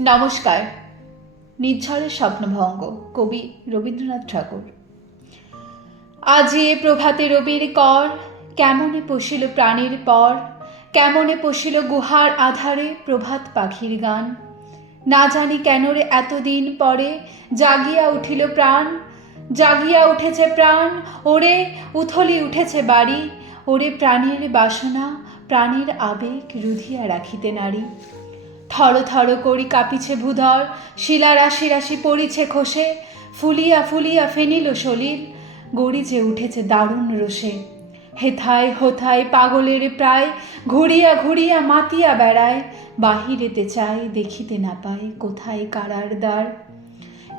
নমস্কার। নির্ঝরের স্বপ্নভঙ্গ, কবি রবীন্দ্রনাথ ঠাকুর। আজি এ প্রভাতে রবির কর, কেমনে পশিল প্রাণীর পর, কেমনে পশিল গুহার আধারে প্রভাত পাখির গান। না জানি কেন রে এতদিন পরে জাগিয়া উঠিল প্রাণ, জাগিয়া উঠেছে প্রাণ, ওরে উথলি উঠেছে বাড়ি, ওরে প্রাণীর বাসনা, প্রাণীর আবেগ রুধিয়া রাখিতে নারী। থর থর করি কাঁপিছে ভূধর, শিলা রাশি রাশি পড়িছে খসে, ফুলিয়া ফুলিয়া ফেনিল সলিল, গড়িছে উঠেছে দারুণ রোষে। হেথায় হোথায় পাগলের প্রায়, ঘুরিয়া ঘুরিয়া মাতিয়া বেড়ায়, বাহিরেতে চাই, দেখিতে না পায় কোথায় কারার দ্বার।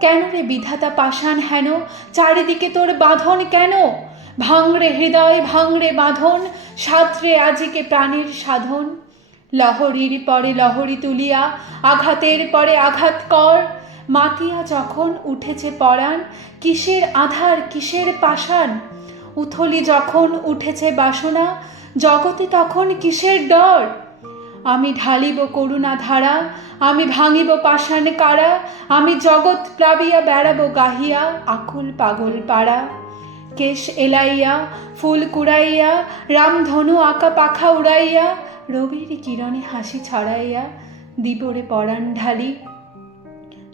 কেন রে বিধাতা পাষাণ হেন, চারিদিকে তোর বাঁধন কেন? ভাঙড়ে হৃদয় ভাঙড়ে বাঁধন, সাঁতরে আজিকে প্রাণীর সাধন। লহরীর পরে লহরী তুলিয়া, আঘাতের পরে আঘাত কর। মাতিয়া যখন উঠেছে পরাণ, কিসের আধার, কিসের পাষাণ? উথলি যখন উঠেছে বাসনা, জগতে তখন কিসের ডর? আমি ঢালিব করুণা ধারা, আমি ভাঙিব পাষাণ কারা, আমি জগৎ প্লাবিয়া বেড়াবো গাহিয়া, আকুল পাগল পাড়া। কেশ এলাইয়া, ফুল কুড়াইয়া, রামধনু আঁকা পাখা উড়াইয়া রবির কিরণে হাসি ছড়াইয়া দিবরে পরাণ ঢালি।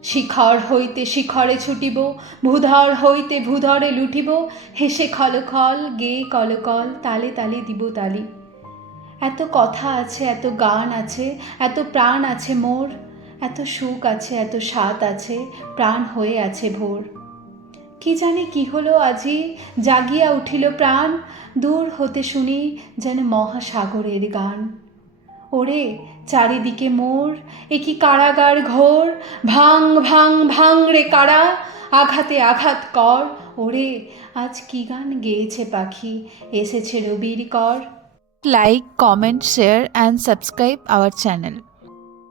শিখর হইতে শিখরে ছুটিব, ভূধর হইতে ভূধরে লুটিব, হেসে খলখল গে কলকল তালে তালে দিব তালি। এত কথা আছে, এত গান আছে, এত প্রাণ আছে মোর, এত সুখ আছে, এত স্বাদ আছে, প্রাণ হয়ে আছে ভোর। কি জানি কি হলো আজি? জাগিয়া উঠিল প্রাণ, দূর হতে শুনি যেন মহাসাগরের গান। ওরে, চারিদিকে মোর, এ কি কারাগার ঘোর? ভাং ভাং ভাং রে কারা? আঘাতে আঘাত কর। ওরে, আজ কি গান গেয়েছে পাখি? এসেছে রবির কর। Like comment share and subscribe our channel.